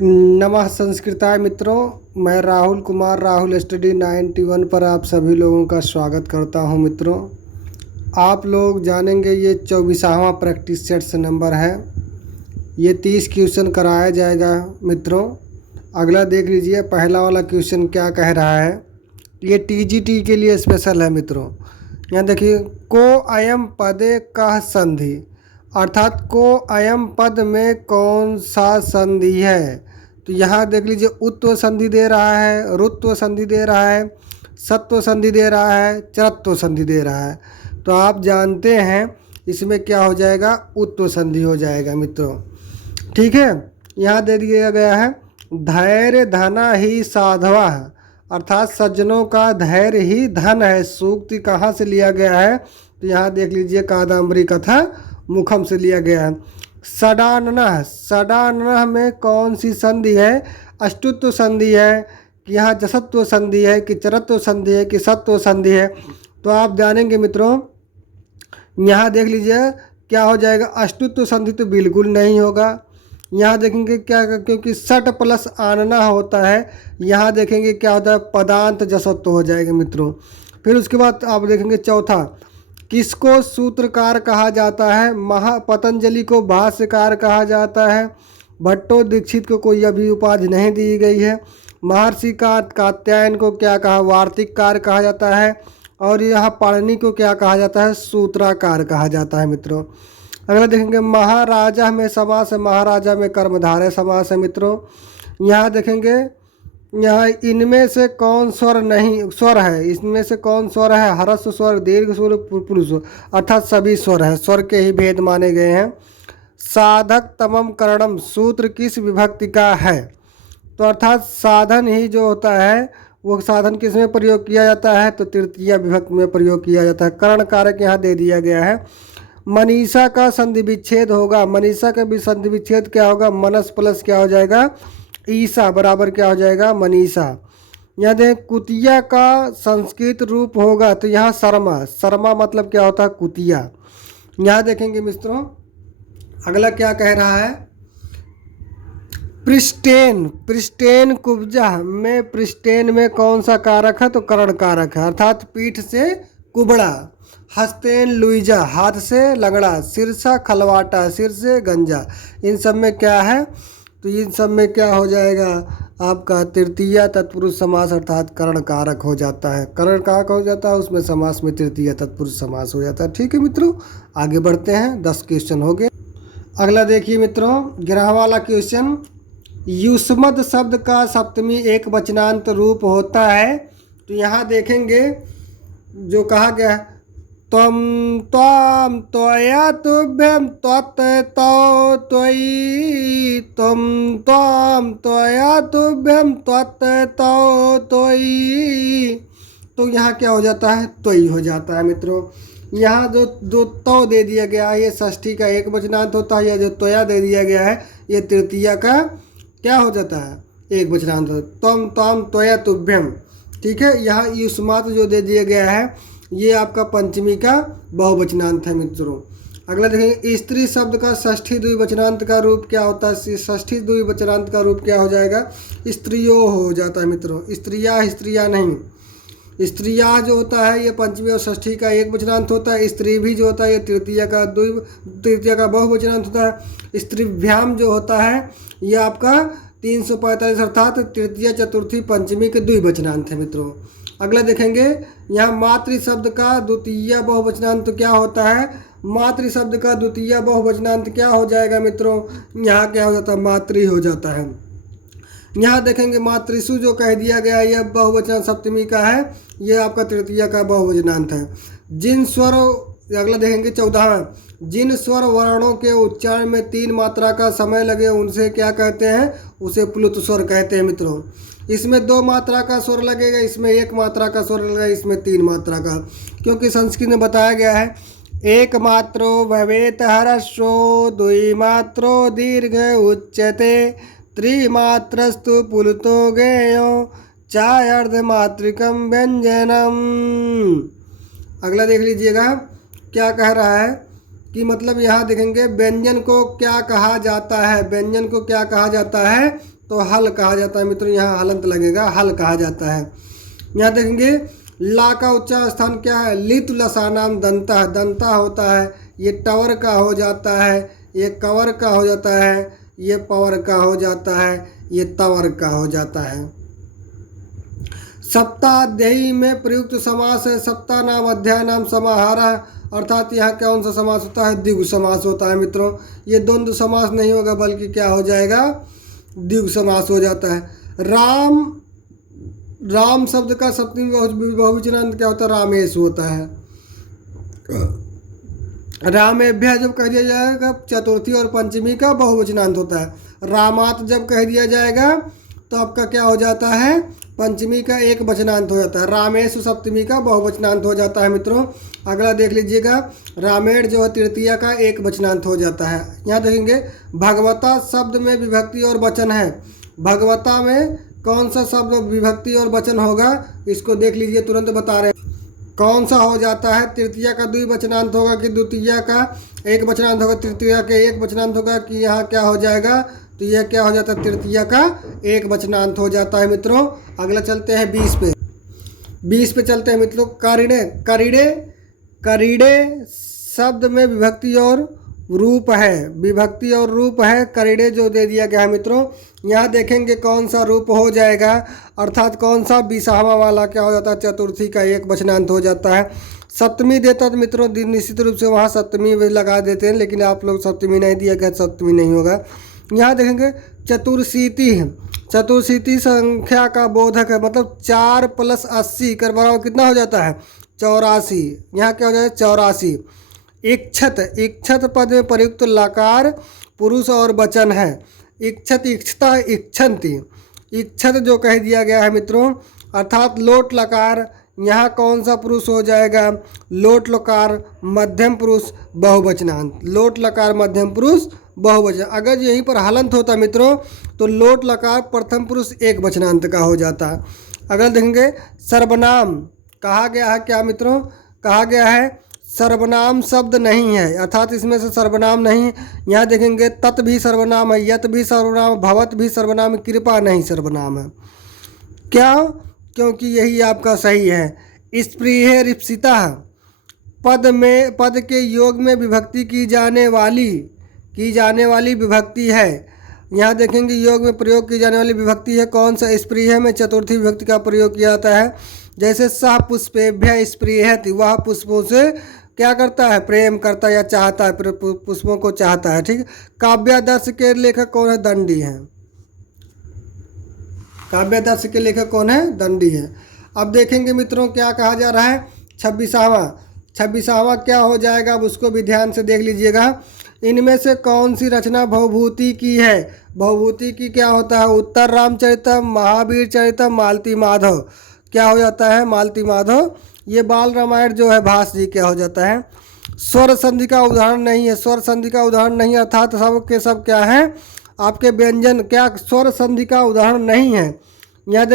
नमः संस्कृताय मित्रों, मैं राहुल कुमार राहुल स्टडी 91 पर आप सभी लोगों का स्वागत करता हूं। मित्रों, आप लोग जानेंगे ये 24वां प्रैक्टिस सेट्स नंबर है। ये 30 क्वेश्चन कराया जाएगा। मित्रों, अगला देख लीजिए, पहला वाला क्वेश्चन क्या कह रहा है। ये टीजीटी के लिए स्पेशल है। मित्रों, यहाँ देखिए, को अयम पदे कह संधि, अर्थात को अयम पद में कौन सा संधि है। तो यहाँ देख लीजिए, उत्व संधि दे रहा है, रुत्व संधि दे रहा है, सत्व संधि दे रहा है, चरत्व संधि दे रहा है। तो आप जानते हैं इसमें क्या हो जाएगा, उत्व संधि हो जाएगा। मित्रों, ठीक है। यहाँ दे दिया गया है, धैर्य धना ही साधवा, अर्थात सज्जनों का धैर्य ही धन है। सूक्ति कहाँ से लिया गया है, तो यहाँ देख लीजिए, कादम्बरी कथा मुखम से लिया गया है। सडाननः, सडाननः में कौन सी संधि है, अष्टुत्व संधि है कि यहाँ जसत्व संधि है कि चरत्व संधि है कि सत्व संधि है। तो आप जानेंगे मित्रों, यहाँ देख लीजिए क्या हो जाएगा, अष्टुत्व संधि तो बिल्कुल नहीं होगा। यहाँ देखेंगे क्या, क्योंकि सट प्लस आनना होता है। यहाँ देखेंगे क्या होता है, पदांत जसत्व हो जाएगा मित्रों। फिर उसके बाद आप देखेंगे चौथा, किसको सूत्रकार कहा जाता है। पतंजलि को भाष्यकार कहा जाता है। भट्टो दीक्षित को कोई अभी उपाधि नहीं दी गई है। महर्षि का कात्यायन को क्या कहा, वार्तिककार कहा जाता है। और यहाँ पाणिनि को क्या कहा जाता है, सूत्राकार कहा जाता है। मित्रों, अगला देखेंगे, महाराजा में समास है, महाराजा में कर्मधारय समास है। मित्रों, यहाँ देखेंगे, यहाँ इनमें से कौन स्वर नहीं, स्वर है, इसमें से कौन स्वर है, ह्रस्व स्वर, दीर्घ स्वर, पुरुष स्वर, अर्थात सभी स्वर है। स्वर के ही भेद माने गए हैं। साधक तमम करणम सूत्र किस विभक्ति का है, तो अर्थात साधन ही जो होता है वो साधन किस में प्रयोग किया जाता है, तो तृतीया विभक्ति में प्रयोग किया जाता है। करण कारक यहाँ दे दिया गया है। मनीषा का संधि विच्छेद होगा, मनीषा का भी संधि विच्छेद क्या होगा, मनस प्लस क्या हो जाएगा, ईसा बराबर क्या हो जाएगा, मनीषा। यहाँ देखें, कुतिया का संस्कृत रूप होगा, तो यहाँ शर्मा, शर्मा मतलब क्या होता है, कुतिया। यहाँ देखेंगे मित्रों, अगला क्या कह रहा है, पृष्ठेन, पृष्ठेन कुब्जा में, पृष्ठेन में कौन सा कारक है, तो करण कारक है, अर्थात पीठ से कुबड़ा। हस्तेन लुइजा, हाथ से लगड़ा। सिरसा खलवाटा, सिर से गंजा। इन सब में क्या है, तो इन सब में क्या हो जाएगा आपका, तृतीया तत्पुरुष समास, अर्थात करण कारक हो जाता है। करण कारक हो जाता है, उसमें समास में तृतीया तत्पुरुष समास हो जाता है। ठीक है मित्रों, आगे बढ़ते हैं। 10 क्वेश्चन हो गए। अगला देखिए मित्रों, 11वां वाला क्वेश्चन, युष्मद शब्द का सप्तमी एक वचनांत रूप होता है। तो यहाँ देखेंगे जो कहा गया है, त्वं त्वां त्वया तुभ्यं त्वत् तौ त्वयि, त्वं त्वां त्वया तुभ्यं त्वत् तौ त्वयि। तो यहाँ क्या हो जाता है, त्वयि हो जाता है। मित्रों, यहाँ जो जो तौ दे दिया गया है, ये षष्ठी का एक वचनांत होता है। या जो त्वया दे दिया गया है, ये तृतीया का क्या हो जाता है, एक वचनांत। त्वं त्वां त्वया तुभ्यम, ठीक है। यहाँ युष्मात जो दे दिया गया है, ये आपका पंचमी का बहुवचनांत है। मित्रों, अगला देखेंगे, स्त्री शब्द का षष्ठी द्विवचनांत का रूप क्या होता है। षष्ठी द्विवचनांत का रूप क्या हो जाएगा, स्त्रियो हो जाता है। मित्रों, स्त्रिया, स्त्रिया नहीं, स्त्रिया जो होता है ये पंचमी और षष्ठी का एक वचनांत होता है। स्त्री भी जो होता है ये तृतीया का बहुवचनांत होता है। स्त्रीभ्याम जो होता है ये आपका 345 अर्थात तृतीया चतुर्थी पंचमी के द्विवचनांत है। मित्रों, अगला देखेंगे, यहाँ मातृ शब्द का द्वितीय बहुवचनांत क्या होता है। मातृ शब्द का द्वितीय बहुवचनांत क्या हो जाएगा मित्रों, यहाँ क्या हो जाता है, मातृ हो जाता है। यहाँ देखेंगे, मातृसु जो कह दिया गया है, यह बहुवचन सप्तमी का है, यह आपका तृतीया का बहुवचनांत है। जिन स्वर, अगला देखेंगे 14वां, जिन स्वर वर्णों के उच्चारण में 3 मात्रा का समय लगे उनसे क्या कहते हैं, उसे प्लुत स्वर कहते हैं। मित्रों, इसमें 2 मात्रा का स्वर लगेगा, इसमें 1 मात्रा का स्वर लगेगा, इसमें 3 मात्रा का, क्योंकि संस्कृत में बताया गया है, एक मात्रो भवेत हर्षो द्वि मात्रो दीर्घ उच्यते त्रिमात्रस्तु पुलुतो गेयो चाय अर्धमात्रिकम व्यंजनम। अगला देख लीजिएगा क्या कह रहा है कि मतलब यहाँ देखेंगे व्यंजन को क्या कहा जाता है, व्यंजन को क्या कहा जाता है, तो हल कहा जाता है मित्रों, यहाँ हलंत लगेगा, हल कहा जाता है। यहाँ देखेंगे ला का उच्चार स्थान क्या है, लित लसानाम दंता, दंता होता है, ये टावर का हो जाता है, ये कवर का हो जाता है, ये पावर का हो जाता है, ये टावर का हो जाता है। सप्ताध्यायी में प्रयुक्त समास है सप्ताह नाम अध्याय नाम समाहार, अर्थात यहाँ कौन सा समास होता है, द्विगु समास होता है मित्रों। ये द्वंद्व समास नहीं होगा बल्कि क्या हो जाएगा, द्विगु समास हो जाता है। राम, राम शब्द का सप्तमी बहुवचनांत क्या होता है, रामेश होता है। रामेभ्य जब कह दिया जाएगा चतुर्थी और पंचमी का बहुवचनांत होता है। रामात जब कह दिया जाएगा तो आपका क्या हो जाता है, पंचमी का एक वचनांत हो जाता है। रामेश सप्तमी का बहुवचनांत हो जाता है मित्रों। अगला देख लीजिएगा, रामेण जो है तृतीया का एक वचनांत हो जाता है। यहाँ देखेंगे भगवता शब्द में विभक्ति और वचन है। भगवता में कौन सा शब्द विभक्ति और वचन होगा, इसको देख लीजिए, तुरंत बता रहे हैं। कौन सा हो जाता है, तृतीया का द्विवचनांत होगा कि द्वितीया का एक वचनांत होगा, तृतीया के एक वचनांत होगा कि यहाँ क्या हो जाएगा, तो यह क्या हो जाता है, तृतीया का एक वचनांत हो जाता है मित्रों। अगला चलते हैं 20 पे, 20 पे चलते हैं मित्रों। करीड़े, करीड़े, करीड़े शब्द में विभक्ति और रूप है, विभक्ति और रूप है, करीड़े जो दे दिया गया है मित्रों। यहाँ देखेंगे कौन सा रूप हो जाएगा, अर्थात कौन सा विसाहवा वाला क्या हो जाता है, चतुर्थी का एक वचनांत हो जाता है। सप्तमी देता तो मित्रों निश्चित रूप से वहाँ सप्तमी लगा देते हैं, लेकिन आप लोग सप्तमी नहीं दिया गया, सप्तमी नहीं होगा। यहाँ देखेंगे चतुर्शीति, चतुर्शीति संख्या का बोधक है, मतलब 4 + 80 कर बराबर कितना हो जाता है, 84। यहाँ क्या हो जाता है, 84। इक्षत, इक्षत पद में प्रयुक्त लकार पुरुष और वचन है। इक्षत, इक्षता, इक्षन्ति, इक्षत जो कह दिया गया है मित्रों, अर्थात लोट लकार, यहाँ कौन सा पुरुष हो जाएगा, लोट लकार मध्यम पुरुष बहुवचनांत, लोट लकार मध्यम पुरुष बहुवचन। अगर यहीं पर हलंत होता मित्रों तो लोट लकार प्रथम पुरुष एक वचनांत का हो जाता। अगर देखेंगे सर्वनाम कहा गया है, क्या मित्रों कहा गया है, सर्वनाम शब्द नहीं है, अर्थात इसमें से सर्वनाम नहीं। यहाँ देखेंगे तत् भी सर्वनाम है, यत भी सर्वनाम, भवत भी सर्वनाम, कृपा नहीं सर्वनाम है। क्या, क्योंकि यही आपका सही है। स्प्रीह रिप्सिता पद में, पद के योग में विभक्ति की जाने वाली विभक्ति है। यहाँ देखेंगे योग में प्रयोग की जाने वाली विभक्ति है कौन सा, स्प्रीह में चतुर्थी विभक्ति का प्रयोग किया जाता है। जैसे सह पुष्पेभ्य स्प्रीहति, वह पुष्पों से क्या करता है, प्रेम करता है या चाहता है, पुष्पों को चाहता है। ठीक, काव्यादर्श के लेखक कौन है, दंडी हैं। काव्यादर्श के लेखक कौन है, दंडी है। अब देखेंगे मित्रों क्या कहा जा रहा है, 26वां क्या हो जाएगा, अब उसको भी ध्यान से देख लीजिएगा। इनमें से कौन सी रचना भवभूति की है, भवभूति की क्या होता है, उत्तर रामचरितम, महावीर चरितम, मालती माधव क्या हो जाता है, मालती माधव। ये बाल रामायण जो है भास जी क्या हो जाता है। स्वर संधि का उदाहरण नहीं है, स्वर संधि का उदाहरण नहीं, अर्थात सब के सब क्या है आपके व्यंजन, क्या स्वर संधि का उदाहरण नहीं है। यहाँ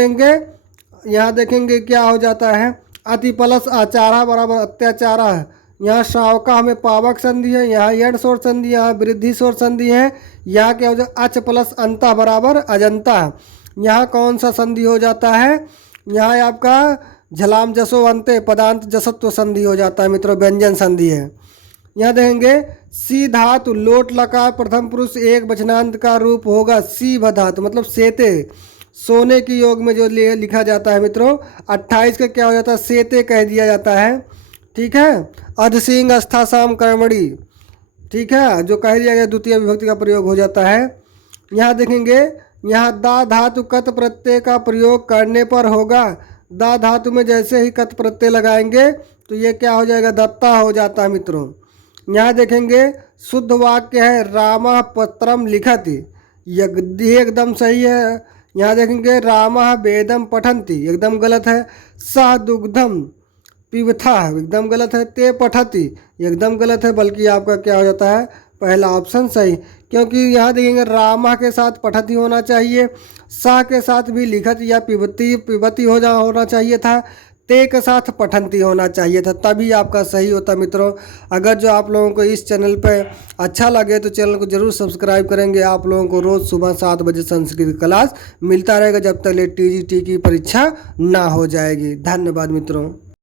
देखेंगे क्या हो जाता है, अति प्लस आचारा बराबर अत्याचारा है। यहाँ शावका हमें पावक संधि है, यहाँ यण स्वर संधि, यहाँ वृद्धि स्वर संधि है। यहाँ क्या हो जाता है, अच प्लस अंता बराबर अजंता। यहाँ कौन सा संधि हो जाता है, यहाँ आपका झलाम जसो अंते पदांत जसत्व संधि हो जाता है मित्रों, व्यंजन संधि है। यहाँ देखेंगे सी धातु लोट लकार प्रथम पुरुष एक वचनांत का रूप होगा, सी भ धातु मतलब सेते, सोने की योग में जो लिखा जाता है मित्रों। 28 का क्या हो जाता है, सेते कह दिया जाता है। ठीक है, अधसिंह अस्था साम कर्मणि, ठीक है, जो कह दिया गया द्वितीय विभक्ति का प्रयोग हो जाता है। यहाँ देखेंगे यहाँ दा धातु कत प्रत्यय का प्रयोग करने पर होगा, दा धातु में जैसे ही कत प्रत्यय लगाएंगे तो ये क्या हो जाएगा, दत्ता हो जाता है मित्रों। यहाँ देखेंगे शुद्ध वाक्य है रामः पत्रम लिखति, ये एकदम सही है। यहाँ देखेंगे रामः वेदम पठन्ति, एकदम गलत है। सह दुग्धम पिबथा, एकदम गलत है। ते पठति, एकदम गलत है, बल्कि आपका क्या हो जाता है, पहला ऑप्शन सही, क्योंकि यहाँ देखेंगे रामा के साथ पठति होना चाहिए, सा के साथ भी लिखत या पिबती होना चाहिए था। ते के साथ पठंती होना चाहिए था, तभी आपका सही होता मित्रों। अगर जो आप लोगों को इस चैनल पर अच्छा लगे तो चैनल को जरूर सब्सक्राइब करेंगे। आप लोगों को रोज़ सुबह 7 बजे संस्कृत क्लास मिलता रहेगा जब तक ले टीजीटी की परीक्षा ना हो जाएगी। धन्यवाद मित्रों।